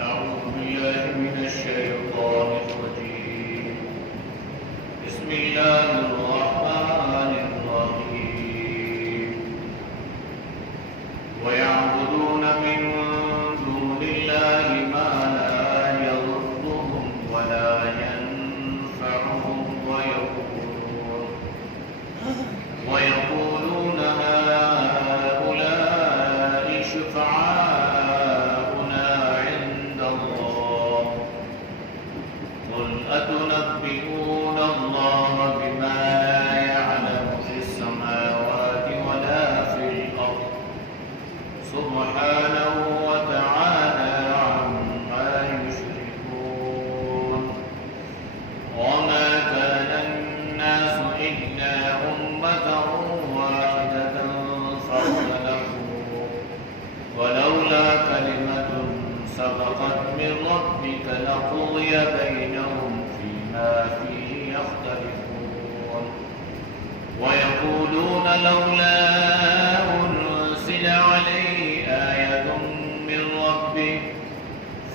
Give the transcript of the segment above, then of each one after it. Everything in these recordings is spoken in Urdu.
أعوذ بالله من الشيطان الرجيم بسم الله الرحمن الرحيم ويعبدون من دون الله ما لا يضرهم ولا ينفعهم ويقولون هؤلاء شفعاؤنا عند الله قل أتنبئون الله بما لا يعلم في السماوات ولا في الأرض سبحانه وتعالى عما يشركون وما كان الناس إلا أمة واحدة فاختلفوا ولولا كلمة سبقت من ربك لقضي بينهم فيما فيه يختلفون ويقولون لولا أنزل عليه آية من ربه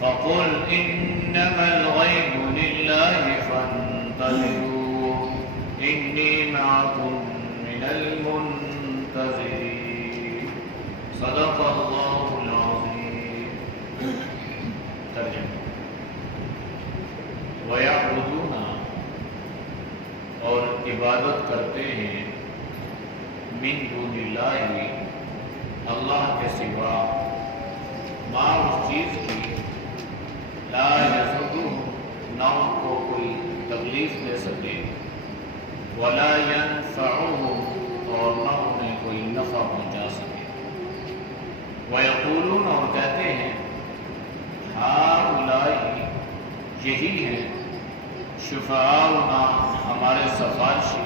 فقل إنما الغيب لله فانتظروا إني معكم من المنتظرين صدق الله العظيم. ترجمہ وَيَعْبُدُونَ اور عبادت کرتے ہیں من دون اللہ اللہ کے سوا ما اس چیز کی لا یضرهم نہ ان کو کوئی تکلیف دے سکے ولا ينفعهم اور نہ انہیں کوئی نفع پہنچا سکے وَيَقُولُونَ اور کہتے ہیں ہؤلاء یہی ہیں شفعاؤنا ہمارے سفارشی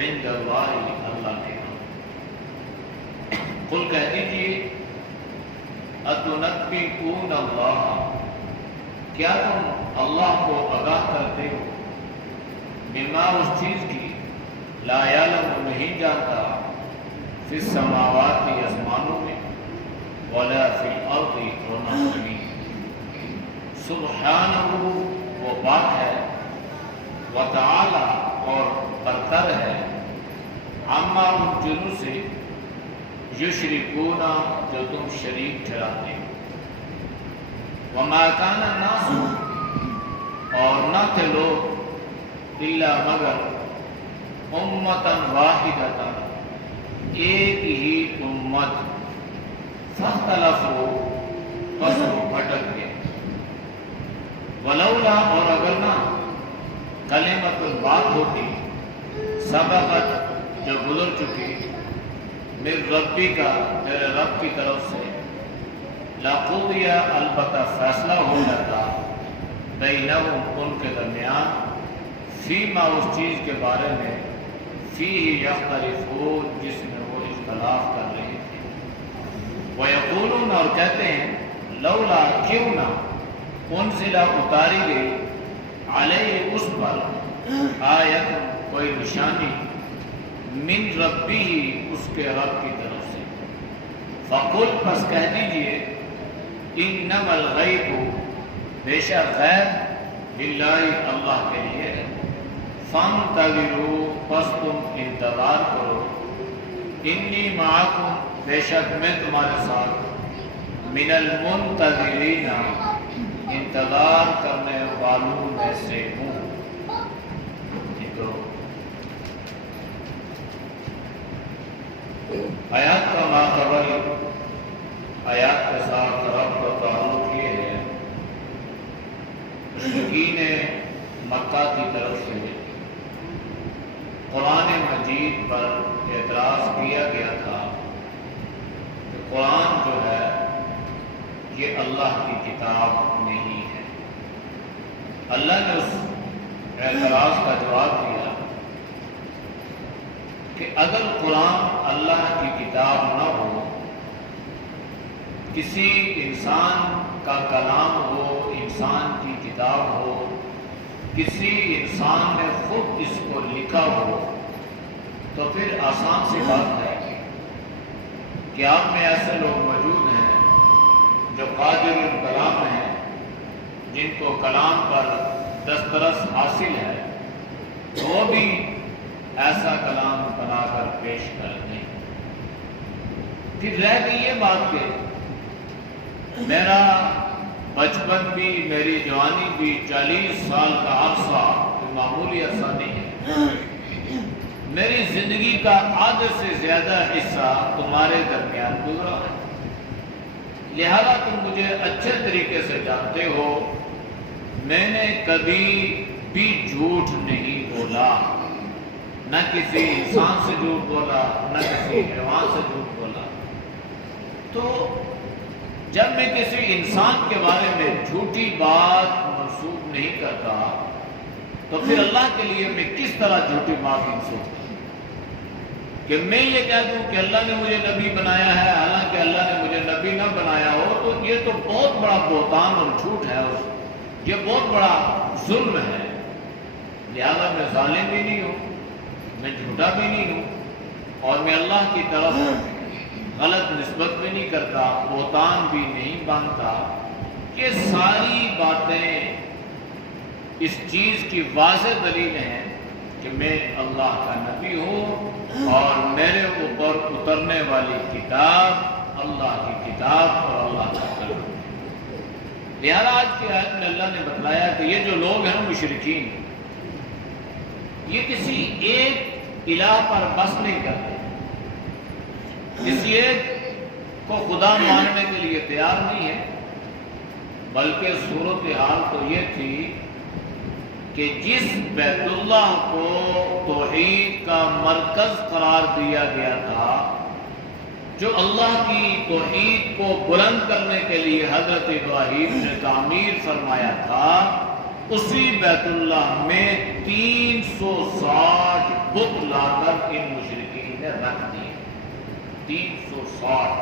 عند اللہ اللہ کے ہاں قل کہہ دیجیے أتنبئون اللہ کیا تم اللہ کو آگاہ کرتے ہو بما اس چیز کی لا یعلم نہیں جانتا فی السماوات آسمانوں میں ولا فی الارض اور نہ زمین سبحانہ وہ پاک ہے وتعالی اور برتر ہے عما ان چیزوں سے یشرکون جو تم شریک ٹھہراتے ہو وما کان الناس اور نہ تھے لوگ الا مگر امتا واحدتا ایک ہی امت فاختلفوا پس وہ بھٹک گئے ولولا اور اگر نہ کلمت بات ہوتی سبقت جو گزر چکی من ربی کا تیرے رب کی طرف سے لقضی البتہ فیصلہ ہو جاتا بینہم ان کے درمیان فیما اس چیز کے بارے میں فیہ یختلفون جس میں وہ اختلاف کر رہے تھے وَيَقُولُونَ اور کہتے ہیں لولا کیوں نہ انزل اتاری گئی علیہ اس پر آیت کوئی نشانی من ربی اس کے رب کی طرف سے فقل پس کہہ دیجئے انما الغیب بے شک غیب للہ اللہ کے لیے ہے فانتظروا پس تم انتظار کرو انی معکم بے شک میں تمہارے ساتھ من المنتظرین انتظار کرنے والوں میں سے ہوں. آیات کا ماقبل آیات کے ساتھ رب کا تعلق یہ ہے مشرکین مکہ کی طرف سے قرآن مجید پر اعتراض کیا گیا تھا کہ قرآن جو ہے یہ اللہ کی کتاب نہیں ہے. اللہ نے اس اعتراض کا جواب دیا کہ اگر قرآن اللہ کی کتاب نہ ہو کسی انسان کا کلام ہو انسان کی کتاب ہو کسی انسان نے خود اس کو لکھا ہو تو پھر آسان سی بات ہے کہ آپ میں ایسے لوگ موجود ہیں جو قادر الکلام ہیں جن کو کلام پر دسترس حاصل ہے وہ بھی ایسا کلام بنا کر پیش کر دیں۔ پھر رہ گئی یہ بات کہ میرا بچپن بھی میری جوانی بھی 40 سال کا عرصہ کوئی معمولی عرصہ نہیں ہے، میری زندگی کا آدھے سے زیادہ حصہ تمہارے درمیان گزرا ہے، لہذا تم مجھے اچھے طریقے سے جانتے ہو، میں نے کبھی بھی جھوٹ نہیں بولا، نہ کسی انسان سے جھوٹ بولا نہ کسی حیوان سے جھوٹ بولا۔ تو جب میں کسی انسان کے بارے میں جھوٹی بات منسوب نہیں کرتا تو پھر اللہ کے لیے میں کس طرح جھوٹی بات منسوب کروں کہ میں یہ کہہ دوں کہ اللہ نے مجھے نبی بنایا ہے حالانکہ اللہ نے مجھے نبی نہ بنایا ہو، تو یہ تو بہت بڑا بہتان اور جھوٹ ہے، یہ بہت بڑا ظلم ہے۔ لہذا میں ظالم بھی نہیں ہوں، میں جھوٹا بھی نہیں ہوں، اور میں اللہ کی طرف غلط نسبت بھی نہیں کرتا، بہتان بھی نہیں باندھتا۔ یہ ساری باتیں اس چیز کی واضح دلیل ہیں کہ میں اللہ کا نبی ہوں اور میرے اوپر اترنے والی کتاب اللہ کی کتاب اور اللہ کا کلام ہے۔ لہذا آج کی آیت میں اللہ نے بتلایا کہ یہ جو لوگ ہیں مشرکین، یہ کسی ایک الہ پر بس نہیں کرتے، کسی ایک کو خدا ماننے کے لیے تیار نہیں ہے، بلکہ صورتحال تو یہ تھی کہ جس بیت اللہ کو توحید کا مرکز قرار دیا گیا تھا، جو اللہ کی توحید کو بلند کرنے کے لیے حضرت ابراہیم نے تعمیر فرمایا تھا، اسی بیت اللہ میں 360 بت لا کر ان مشرکین نے رکھ دیے۔ 360،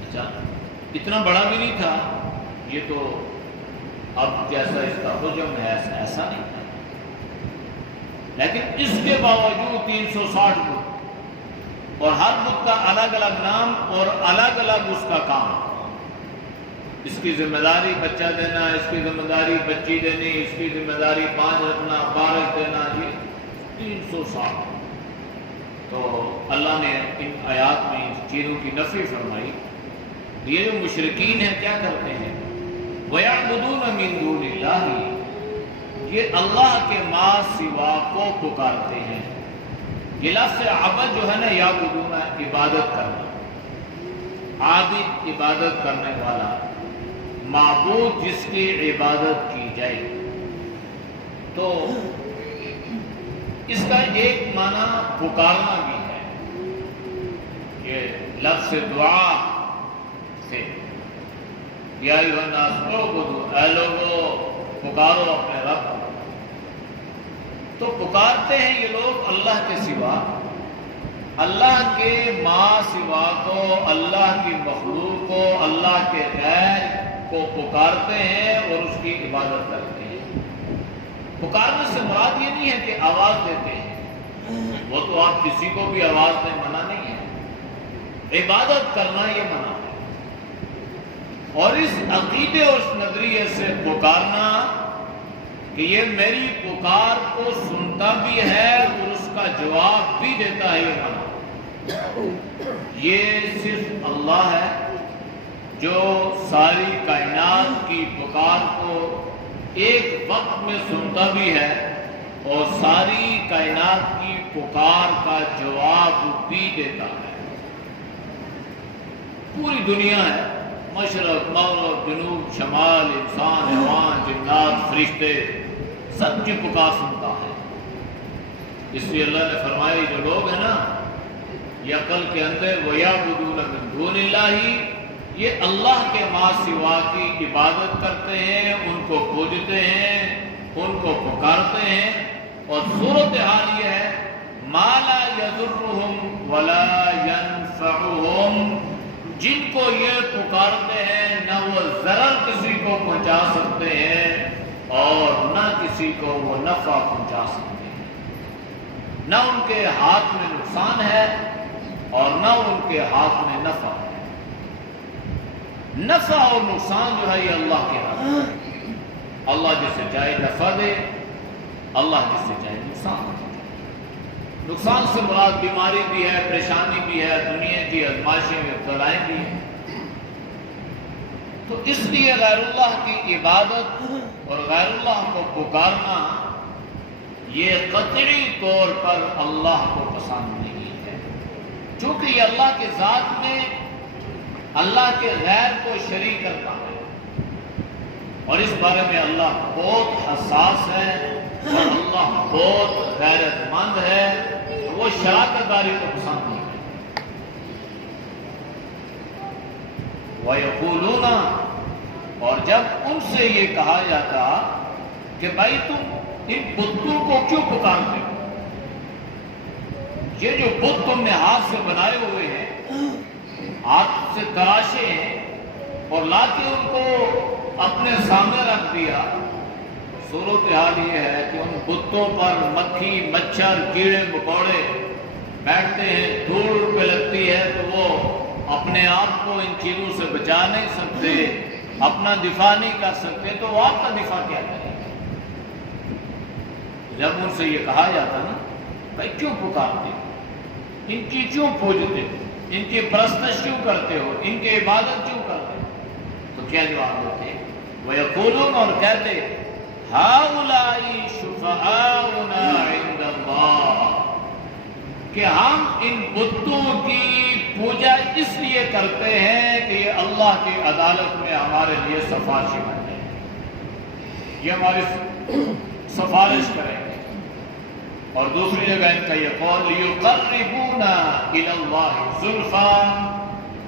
اچھا اتنا بڑا بھی نہیں تھا، یہ تو اب جیسا اس کا حجم ہے ایسا نہیں تھا، لیکن اس کے باوجود 360 بت، اور ہر بت کا الگ الگ نام اور الگ الگ اس کا کام۔ اس کی ذمہ داری بچہ دینا، اس کی ذمہ داری بچی دینی، اس کی ذمہ داری 5 رکھنا، بارش دینا، یہ 360۔ تو اللہ نے ان آیات میں ان چیزوں کی نفی فرمائی۔ یہ جو مشرکین ہیں کیا کرتے ہیں؟ وَيَعْبُدُونَ مِن دُونِ اللَّهِ، یہ اللہ کے ماں سوا کو پکارتے ہیں۔ یہ لفظ عبد جو ہے نا، یعبدون، عبادت کرنا، عابد عبادت کرنے والا، معبود جس کی عبادت کی جائے۔ تو اس کا ایک معنی پکارنا بھی ہے، یہ لفظ دعا سے، یا ایھا الناس اعبدوا، اے لوگو پکارو اپنے رب کو۔ تو پکارتے ہیں یہ لوگ اللہ کے سوا، اللہ کے ماں سوا کو، اللہ کی مخلوق کو، اللہ کے غیر کو پکارتے ہیں اور اس کی عبادت کرتے ہیں۔ پکارنے سے مراد یہ نہیں ہے کہ آواز دیتے ہیں، وہ تو آپ کسی کو بھی آواز دیں منع نہیں ہے، عبادت کرنا یہ منع ہے۔ اور اس عقیدے اور اس نظریے سے پکارنا کہ یہ میری پکار کو سنتا بھی ہے اور اس کا جواب بھی دیتا ہے، یہ منع۔ یہ صرف اللہ ہے جو ساری کائنات کی پکار کو ایک وقت میں سنتا بھی ہے اور ساری کائنات کی پکار کا جواب بھی دیتا ہے۔ پوری دنیا ہے، مشرق مغرب جنوب شمال، انسان حیوان جنات فرشتے، سب کی پکار سنتا ہے۔ اس لیے اللہ نے فرمایا جو لوگ ہیں نا یہ عقل کے اندر وَيَعْبُدُونَ مِن دُونِ اللَّهِ، یہ اللہ کے ماں سوا کی عبادت کرتے ہیں، ان کو پوجتے ہیں، ان کو پکارتے ہیں، اور صورتحال یہ ہے مَا لَا يَضُرُّهُمْ وَلَا يَنفَعُهُمْ، جن کو یہ پکارتے ہیں نہ وہ ضرر کسی کو پہنچا سکتے ہیں اور نہ کسی کو وہ نفع پہنچا سکتے ہیں، نہ ان کے ہاتھ میں نقصان ہے اور نہ ان کے ہاتھ میں نفع ہے۔ نفع اور نقصان جو ہے یہ اللہ کے ہاتھ ہے۔ اللہ جسے چاہے نفع دے، اللہ جسے چاہے نقصان دے۔ نقصان سے مراد بیماری بھی ہے، پریشانی بھی ہے، دنیا کی آزمائشیں بھی، ابتلائیں بھی ہیں۔ تو اس لیے غیر اللہ کی عبادت اور غیر اللہ کو پکارنا یہ قطعی طور پر اللہ کو پسند نہیں ہے، چونکہ یہ اللہ کے ذات میں اللہ کے غیر کو شریک کرتا ہے، اور اس بارے میں اللہ بہت حساس ہے اور اللہ بہت غیرت مند ہے، وہ شراکت داری کو پسند نہیں ہے۔ وَيَقُولُونَ، اور جب ان سے یہ کہا جاتا کہ بھائی تم ان بتوں کو کیوں پکارتے ہو؟ یہ جو بت تم نے ہاتھ سے بنائے ہوئے ہیں، ہاتھ سے تراشے ہیں اور لا کے ان کو اپنے سامنے رکھ دیا، صورتحال یہ ہے کہ ان بتوں پر مکھی، مچھر، کیڑے مکوڑے بیٹھتے ہیں، دھول پہ لگتی ہے تو وہ اپنے آپ کو ان چیزوں سے بچا نہیں سکتے، اپنا دفاع نہیں کر سکتے، تو وہ آپ کا دفاع کیا کریں؟ جب ان سے یہ کہا جاتا نا بھائی کیوں پکارتے ہو، ان کی کیوں پوجتے ہو، ان کی پرستش کیوں کرتے ہو، ان کی عبادت کیوں کرتے ہو، تو کیا جواب دیتے؟ وَيَقُولُونَ، اور کہتے هَؤُلَاءِ شُفَعَاؤُنَا عِندَ اللَّهِ، کہ ہم ان بتوں کی پوجا اس لیے کرتے ہیں کہ یہ اللہ کی عدالت میں ہمارے لیے سفارشی بن جائے، یہ ہماری سفارش کریں گے۔ اور دوسری جگہ ان کا یہ قول لِيُقَرِّبُونَ إِلَى اللَّهِ زُلْفَىٰ،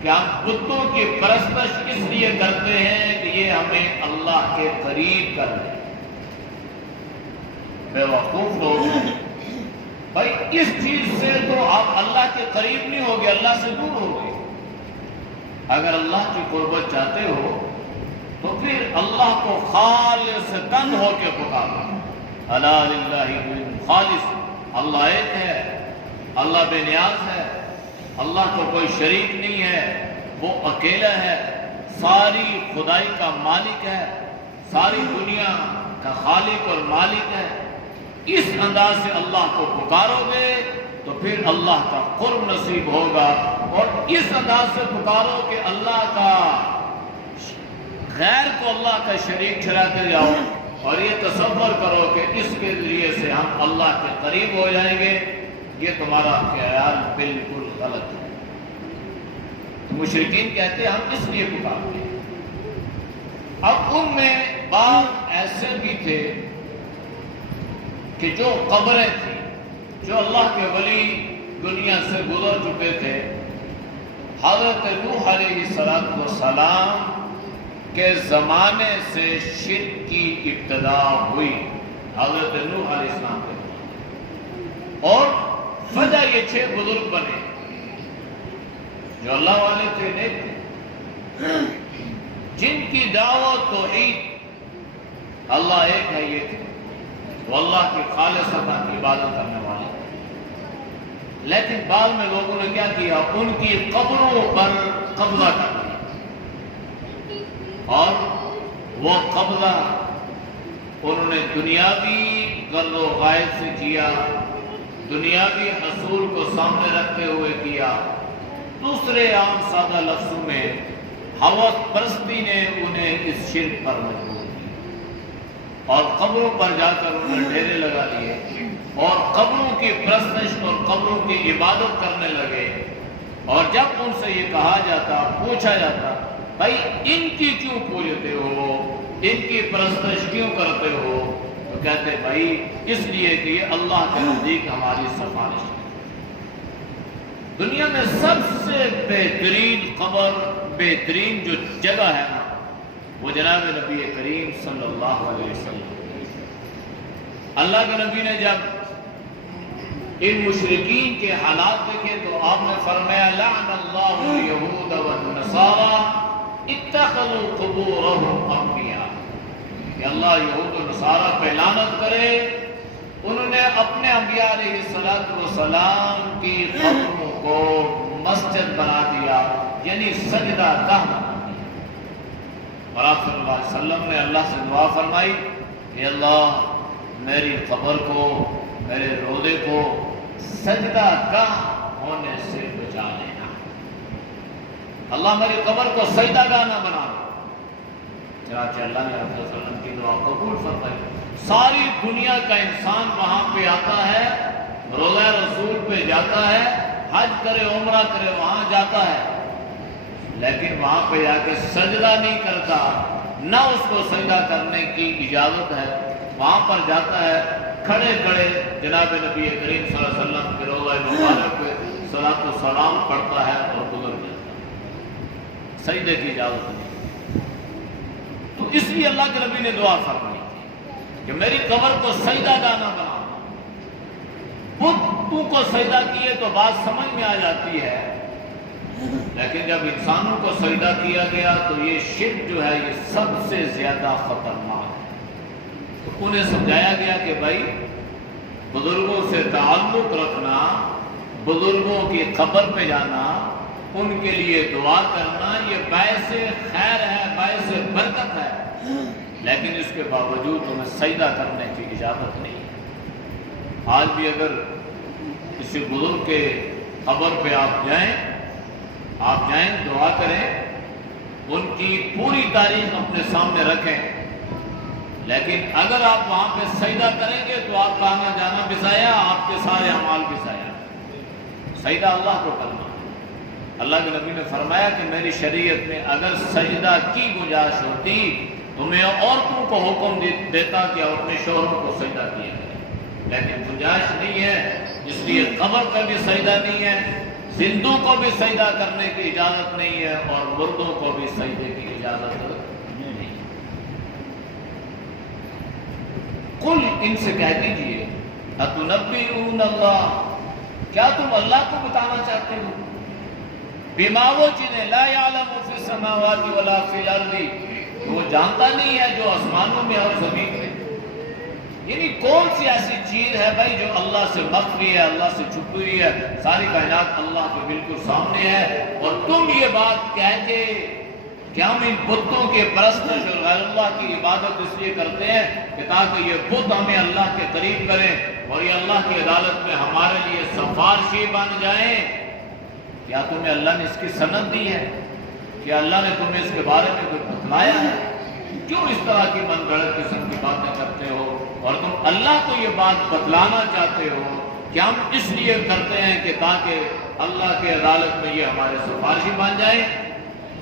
کہ ہم بتوں کی پرستش اس لیے کرتے ہیں کہ یہ ہمیں اللہ کے قریب کر دیں۔ بے وقوف لوگ ہیں بھائی، اس چیز سے تو آپ اللہ کے قریب نہیں ہوگے، اللہ سے دور ہوگے۔ اگر اللہ کی قربت چاہتے ہو تو پھر اللہ کو خالص تن ہو کے پکارو۔ الا للہ الدین خالص، اللہ ایک ہے، اللہ بے نیاز ہے، اللہ کو کوئی شریک نہیں ہے، وہ اکیلا ہے، ساری خدائی کا مالک ہے، ساری دنیا کا خالق اور مالک ہے۔ اس انداز سے اللہ کو پکارو گے تو پھر اللہ کا قرب نصیب ہوگا، اور اس انداز سے پکارو کہ اللہ کا غیر کو اللہ کا شریک ٹھہراتے جاؤ اور یہ تصور کرو کہ اس کے ذریعے سے ہم اللہ کے قریب ہو جائیں گے، یہ تمہارا خیال بالکل غلط ہے۔ مشرکین کہتے ہیں ہم اس لیے پکارتے ہیں۔ اب ان میں بعض ایسے بھی تھے کہ جو قبریں تھیں، جو اللہ کے ولی دنیا سے گزر چکے تھے، حضرت نوح علیہ السلام کے زمانے سے شرک کی ابتدا ہوئی، حضرت نوح علیہ السلام کے زمانے، اور فجأہ یہ 6 بزرگ بنے جو اللہ والے تھے، نیک تھے، جن کی دعوت توحید اللہ ایک ہے یہ تھے، وہ اللہ کی خالصتا کی عبادت کرنے والے۔ لیکن بعد میں لوگوں نے کیا کیا، ان کی قبروں پر قبضہ کر دیا، اور وہ قبضہ انہوں نے دنیاوی غرض و غائب سے کیا، دنیاوی حصول کو سامنے رکھتے ہوئے کیا۔ دوسرے عام سادہ لفظوں میں ہوس پرستی نے انہیں اس شرک پر مجبور کیا، اور قبروں پر جا کر انہوں نے ڈیرے لگا لیے اور قبروں کی پرستش اور قبروں کی عبادت کرنے لگے۔ اور جب ان سے یہ کہا جاتا، پوچھا جاتا بھائی ان کی کیوں پوجتے ہو، ان کی پرستش کیوں کرتے ہو، تو کہتے بھائی اس لیے کہ یہ اللہ کے نزدیک ہماری سفارش ہے۔ دنیا میں سب سے بہترین قبر، بہترین جو جگہ ہے نا، وہ جناب نبی کریم صلی اللہ علیہ وسلم۔ اللہ کے نبی نے جب ان مشرکین کے حالات دیکھے تو آپ نے فرمایا لعن اللہ الیہود والنصارى اتخذوا قبورهم انبیاء، کہ اللہ یہود و نصارہ پہ لعنت کرے، انہوں نے اپنے انبیاء علیہ السلام کی قبروں کو مسجد بنا دیا، یعنی سجدہ گاہ بنا دیا۔ اور آپ صلی اللہ علیہ وسلم نے اللہ سے دعا فرمائی کہ اللہ میری قبر کو، میرے روضے کو سجدہ گاہ ہونے سے بچا لینا، اللہ میری قبر کو سجدہ گاہ نہ بنا۔ چنانچہ اللہ نے حضرت صلی اللہ علیہ وسلم کی دعا قبول فرمائی۔ ساری دنیا کا انسان وہاں پہ آتا ہے، روضہ رسول پہ جاتا ہے، حج کرے عمرہ کرے وہاں جاتا ہے، لیکن وہاں پہ جا کے سجدہ نہیں کرتا، نہ اس کو سجدہ کرنے کی اجازت ہے۔ وہاں پر جاتا ہے، کھڑے کھڑے جناب نبی کریم صلی اللہ علیہ وسلم کے روضہ مبارک پہ صلاۃ و سلام پڑھتا ہے اور گزر جاتا ہے، سجدے کی اجازت نہیں۔ تو اس لیے اللہ کے نبی نے دعا فرمائی کہ میری قبر کو سجدہ گاہ نہ بنا۔ بتوں کو سجدہ کیے تو بات سمجھ میں آ جاتی ہے، لیکن جب انسانوں کو سجدہ کیا گیا تو یہ شرک جو ہے یہ سب سے زیادہ خطرناک ہے۔ تو انہیں سمجھایا گیا کہ بھائی بزرگوں سے تعلق رکھنا، بزرگوں کی قبر پہ جانا، ان کے لیے دعا کرنا یہ باعث خیر ہے، باعث برکت ہے، لیکن اس کے باوجود انہیں سجدہ کرنے کی اجازت نہیں ہے۔ آج بھی اگر کسی بزرگ کے قبر پہ آپ جائیں دعا کریں، ان کی پوری تاریخ اپنے سامنے رکھیں، لیکن اگر آپ وہاں پہ سجدہ کریں گے تو آپ کا آنا جانا بھی ضائع، آپ کے سارے اعمال بھی ضائع۔ سجدہ اللہ کو کرنا۔ اللہ کے نبی نے فرمایا کہ میری شریعت میں اگر سجدہ کی گنجائش ہوتی تو میں عورتوں کو حکم دیتا کہ اپنے شوہروں کو سجدہ کیا کریں، لیکن گنجائش نہیں ہے، اس لیے قبر کا بھی سجدہ نہیں ہے، زندوں کو بھی سجدہ کرنے کی اجازت نہیں ہے، اور مردوں کو بھی سجدے کی اجازت نہیں ہے۔ قل ان سے کہہ دیجئے اتنبئون اللہ، کیا تم اللہ کو بتانا چاہتے ہو؟ بما وہ چیزیں لا یعلم فی السماوات ولا فی الارض، وہ جانتا نہیں ہے جو آسمانوں میں اور زمین میں۔ یعنی کون سی ایسی چیز ہے بھائی جو اللہ سے مخفی ہے، اللہ سے چھپی ہوئی ہے؟ ساری کائنات اللہ کے بالکل سامنے ہے، اور تم یہ بات کہہ کے کہ ہم ان بتوں کے پرستش اور غیر اللہ کی عبادت اس لیے کرتے ہیں کہ تاکہ یہ بت ہمیں اللہ کے قریب کریں اور یہ اللہ کی عدالت میں ہمارے لیے سفارشی بن جائیں۔ کیا تمہیں اللہ نے اس کی سند دی ہے؟ کیا اللہ نے تمہیں اس کے بارے میں کوئی بتلایا ہے؟ کیوں اس طرح کی من گھڑت قسم کی باتیں کرتے ہو؟ اور تم اللہ کو یہ بات بتلانا چاہتے ہو کہ ہم اس لیے کرتے ہیں کہ تاکہ اللہ کی عدالت میں یہ ہمارے سفارشی بن جائیں۔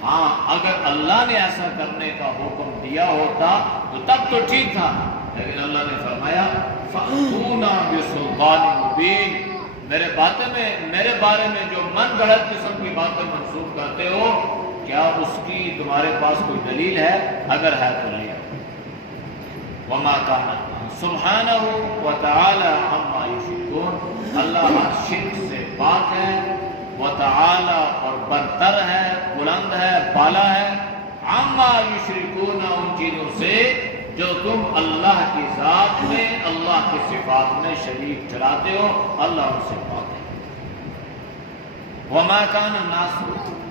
ہاں، اگر اللہ نے ایسا کرنے کا حکم دیا ہوتا تو تب تو ٹھیک تھا، لیکن اللہ نے فرمایا فَأْتُونَا بِسُلْطَانٍ مُبِينٍ، میرے بارے میں جو من گھڑت قسم کی باتیں منسوخ کرتے ہو، کیا اس کی تمہارے پاس کوئی دلیل ہے؟ اگر ہے تو لے آؤ۔ وَمَا كَانَ سُبْحَانَهُ وَتَعَالَى عَمَّا يُشْرِكُونَ، اللہ ہر شرک سے پاک ہے، وَتَعَالَى اور برتر ہے، بلند ہے، بالا ہے، عَمَّا يُشْرِكُونَ ان چیزوں سے جو تم اللہ کی ذات میں، اللہ کی صفات میں شریک ٹھہراتے ہو، اللہ ان سے پاک ہے۔ وَمَا كَانَ النَّاسُ،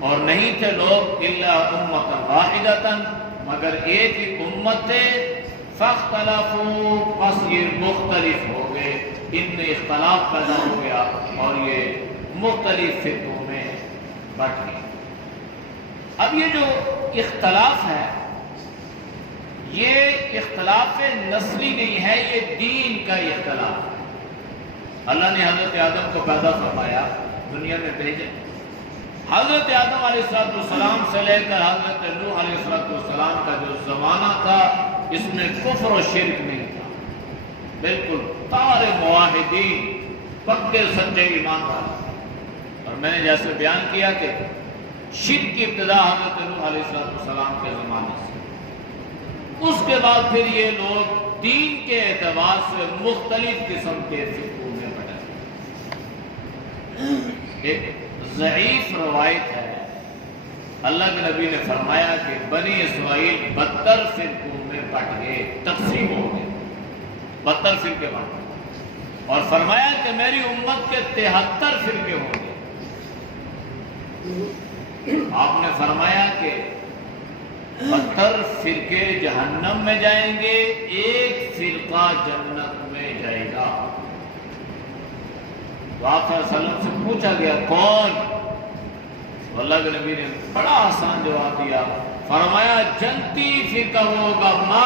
اور نہیں تھے لوگ، إِلَّا أُمَّةً وَاحِدَةً، مگر ایک ہی امت تھے، فَاخْتَلَفُوا، پس یہ مختلف ہو گئے، ان میں اختلاف پیدا ہو گیا اور یہ مختلف فرقوں میں بٹ گئے۔ اب یہ جو اختلاف ہے یہ اختلاف نسلی نہیں ہے، یہ دین کا اختلاف ہے۔ اللہ نے حضرت آدم کو پیدا فرمایا، دنیا میں بھیجا، حضرت آدم علیہ السلام سے لے کر حضرت نوح علیہ السلام کا جو زمانہ تھا اس میں کفر و شرک نہیں تھا، بالکل تارے موحدین، پکے سچے ایمان والے۔ اور میں نے جیسے بیان کیا کہ شرک کی ابتدا حضرت نوح علیہ السلام کے زمانے سے، اس کے بعد پھر یہ لوگ دین کے اعتبار سے مختلف قسم کے فرقوں میں بٹے۔ ایک ضعیف روایت ہے، اللہ کے نبی نے فرمایا کہ بنی اسرائیل 72 فرقوں میں بٹ گئے، تقسیم ہو گئے، 72 فرقے بٹ گئے، اور فرمایا کہ میری امت کے 73 فرقے ہوں گے۔ آپ نے فرمایا کہ 70 فرقے جہنم میں جائیں گے، ایک فرقہ جنت میں جائے گا۔ تو آپ صلی اللہ علیہ وسلم سے پوچھا گیا کون؟ تو اللہ کے نبی نے بڑا آسان جواب دیا، فرمایا جنتی فرقہ ہوگا ما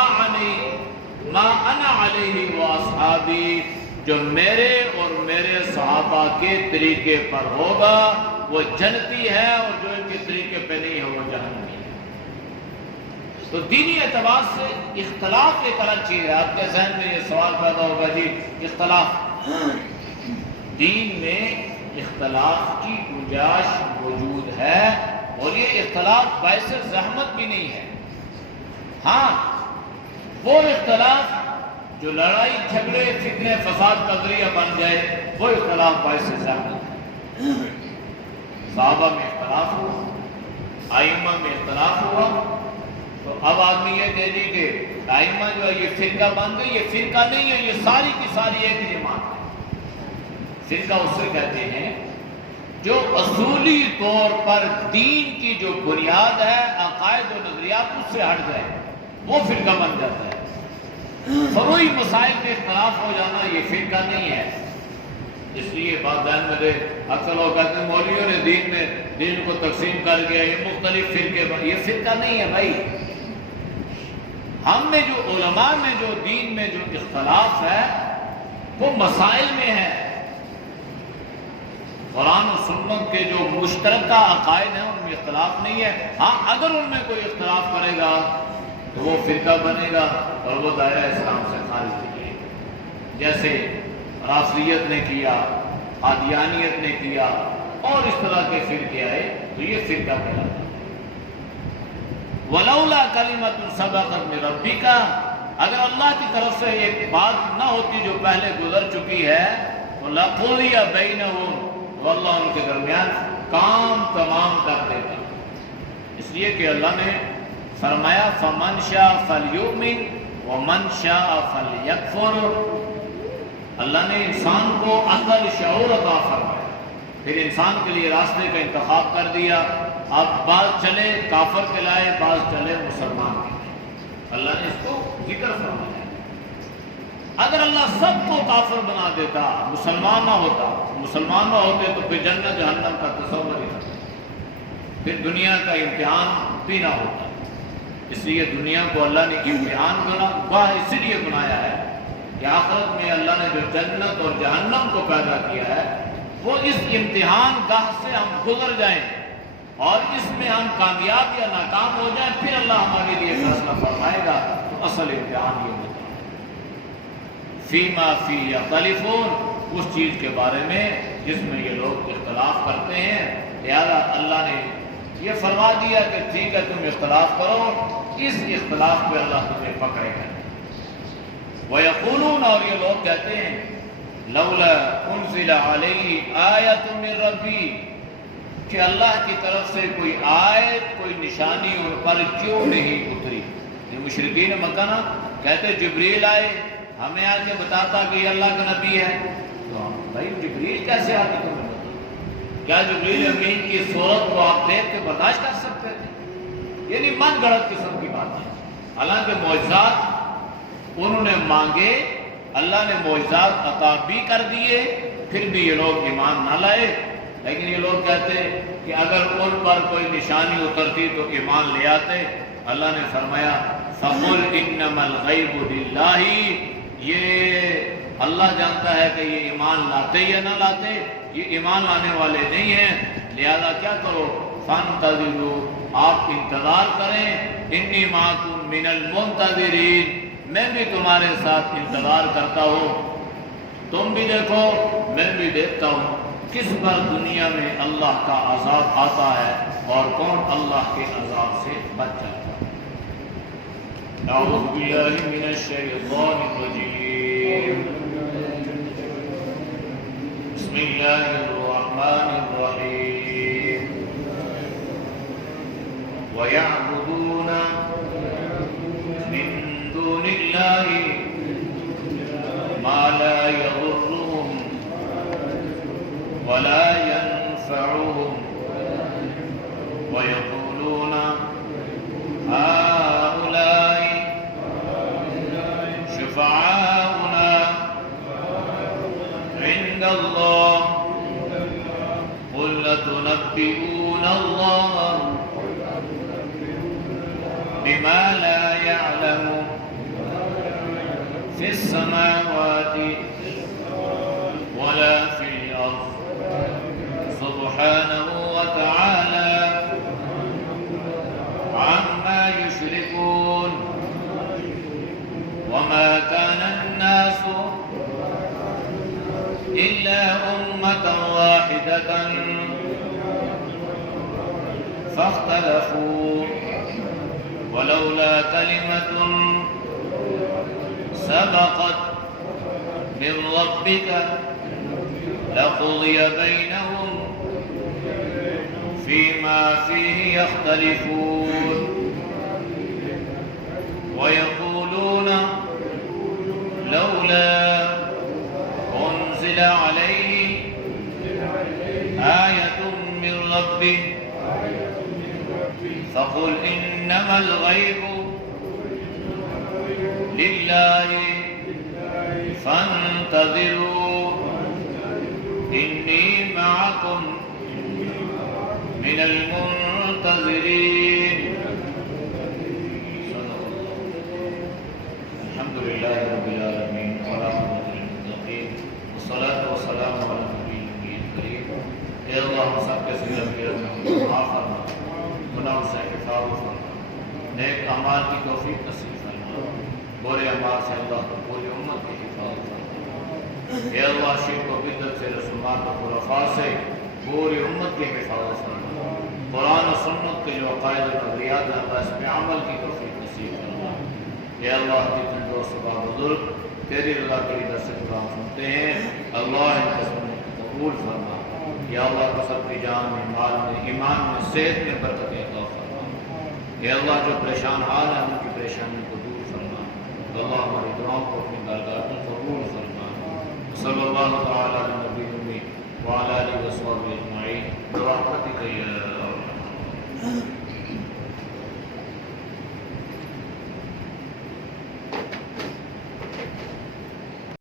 انا علیہ و اصحابی، جو میرے اور میرے صحابہ کے طریقے پر ہوگا وہ جنتی ہے، اور جو ان کے طریقے پہ نہیں ہے وہ جہنمی ہے۔ تو دینی اعتبار سے اختلاف ایک الگ چیز ہے۔ آپ کے ذہن میں یہ سوال پیدا ہوگا جی اختلاف، دین میں اختلاف کی گنجائش موجود ہے، اور یہ اختلاف باعث زحمت بھی نہیں ہے۔ ہاں وہ اختلاف جو لڑائی جھگڑے فتنے فساد کا ذریعہ بن جائے وہ اختلاف باعث زحمت ہے۔ صحابہ میں اختلاف ہوا، ائمہ میں اختلاف ہوا، تو اب آدمی یہ کہہ دی کہ ائمہ جو ہے یہ فرقہ بن گئی، یہ فرقہ نہیں ہے، یہ ساری کی ساری ایک جماعت ہے۔ فرقہ اسے کہتے ہیں جو اصولی طور پر دین کی جو بنیاد ہے، عقائد و نظریات اس سے ہٹ جائے وہ فرقہ بن جاتا ہے۔ فروعی مسائل میں اختلاف ہو جانا یہ فرقہ نہیں ہے۔ اس لیے بات ذہن میں رہے، اکثر لوگ کہتے ہیں مولویوں نے دین کو تقسیم کر گیا، یہ مختلف فرقے بن، یہ فرقہ نہیں ہے بھائی۔ ہم میں جو علماء میں جو دین میں جو اختلاف ہے وہ مسائل میں ہے۔ قرآن و سنت کے جو مشترکہ عقائد ہیں ان میں اختلاف نہیں ہے۔ ہاں اگر ان میں کوئی اختلاف کرے گا تو وہ فرقہ بنے گا اور وہ دائرہ اسلام سے خارج ہو جائے گا، جیسے رافضیت نے کیا، قادیانیت نے کیا، اور اس طرح کے فرقے آئے تو یہ فرقہ کہلاتا ہے۔ وَلَوْلَا كَلِمَةٌ سَبَقَتْ مِن رَبِّكَ، اگر اللہ کی طرف سے ایک بات نہ ہوتی جو پہلے گزر چکی ہے، وَلَقُضِيَ بَيْنَهُمْ، تو اللہ ان کے درمیان کام تمام کر دیتا۔ اس لیے کہ اللہ نے فرمایا فَمَنْ شَاءَ فَلْيُؤْمِنْ وَمَنْ شَاءَ فَلْيَكْفُرْ۔ اللہ نے انسان کو عقل شعور عطا فرمایا، پھر انسان کے لیے راستے کا انتخاب کر دیا۔ اب بعض چلے کافر کے لائے، بعض چلے مسلمان کے لائے، اللہ نے اس کو ذکر فرمایا۔ اگر اللہ سب کو کافر بنا دیتا، مسلمان نہ ہوتے تو پھر جنت جہنم کا تصور ہی نہ ہوتا، پھر دنیا کا امتحان بھی نہ ہوتا۔ اس لیے دنیا کو اللہ نے امتحان گاہ اس لیے بنایا ہے کہ آخرت میں اللہ نے جو جنت اور جہنم کو پیدا کیا ہے وہ اس امتحان گاہ سے ہم گزر جائیں، اور اس میں ہم کامیاب یا ناکام ہو جائیں، پھر اللہ ہمارے لیے فیصلہ فرمائے گا۔ تو اصل امتحان یہ ہوتا ہے فیما فی یختلفون، اس چیز کے بارے میں جس میں یہ لوگ اختلاف کرتے ہیں۔ لہذا اللہ نے یہ فرما دیا کہ ٹھیک ہے تم اختلاف کرو، اس اختلاف پہ اللہ تمہیں پکڑے گا۔ وَيَقُولُونَ، اور یہ لوگ کہتے ہیں لَوْلَا أُنزِلَ عَلَيْهِ آیَةٌ مِّن رَبِّهِ، کہ اللہ کی طرف سے کوئی آیت کوئی نشانی ان پر کیوں نہیں اتری۔ یہ مشرکین مکہ نا کہتے جبریل آئے ہمیں آ کے بتاتا کہ یہ اللہ کا نبی ہے، تو بھائی جبریل کیسے آ کے تمہیں بتاتا؟ کیا جبریل امین کی صورت کو آپ دیکھ کے برداشت کر سکتے تھے؟ یعنی من گڑت قسم کی بات ہے۔ حالانکہ معجزات انہوں نے مانگے، اللہ نے معجزات عطا بھی کر دیے، پھر بھی یہ لوگ ایمان نہ لائے۔ لیکن یہ لوگ کہتے کہ اگر ان پر کوئی نشانی اترتی تو ایمان لے آتے۔ اللہ نے فرمایا فَقُلْ إِنَّمَا الْغَيْبُ لِلَّهِ، یہ اللہ جانتا ہے کہ یہ ایمان لاتے یا نہ لاتے، یہ ایمان لانے والے نہیں ہیں، لہذا کیا کرو فَانْتَظِرُوا، آپ انتظار کریں، إِنِّي مَعَكُمْ مِنَ الْمُنْتَظِرِينَ، میں بھی تمہارے ساتھ انتظار کرتا ہوں، تم بھی دیکھو میں بھی دیکھتا ہوں کس پر دنیا میں اللہ کا عذاب آتا ہے اور کون اللہ کے عذاب سے بچ جاتا ہے۔ اعوذ باللہ من الشیطان الرجیم، بسم اللہ الرحمن الرحیم، وَيَعْبُدُونَ مِن دون اللہ ما لا يضرهم ولا ينفعهم ويقولون ينبئون الله بما لا يعلم في السماوات ولا في الأرض سبحانه وتعالى عما يشركون. وما كان الناس إلا أمة واحدة فاختلفوا ولولا كلمة سبقت من ربك لقضي بينهم فيما فيه يختلفون. ويقولون لولا أنزل عليه آية من ربه فقل إنما الغيب لله فانتظروا إني معكم من المنتظرين. الحمد لله رب العالمين والعاقبة للمتقين والصلاة والسلام على النبي الكريم. اے اللہ ہم سب کے سب کے معاف فرما، گناہوں سے حفاظت فرما، نیک اعمال کی توفیق نصیب فرما، برے اعمال سے اللہ کو پوری امت کی حفاظت فرما۔ اے اللہ شرک و بدعت سے، رسومات و خرافات سے پوری امت کی حفاظت فرما۔ قرآن و سنت کے جو عقائد و نظریات ہیں اللہ اس پہ عمل کی توفیق نصیب فرما۔ اے اللہ جتنے دوست و بزرگ تیری رضا کے لیے درس قرآن سنتے ہیں اللہ ان کے سننے کو قبول فرما۔ یا اللہ کو سب کی جان میں، مال میں، ایمان میں، صحت میں برکت عطا فرما۔ اے اللہ جو پریشان حال ہیں ان کی پریشانی کو دور فرما۔ اللہ ہماری دعاؤں کو اپنی بارگاہ میں قبول فرما۔ صلی اللہ تعالی علی نبی امی وعلی آلہ وصحبہ اجمعین برحمتک یا ارحم الراحمین۔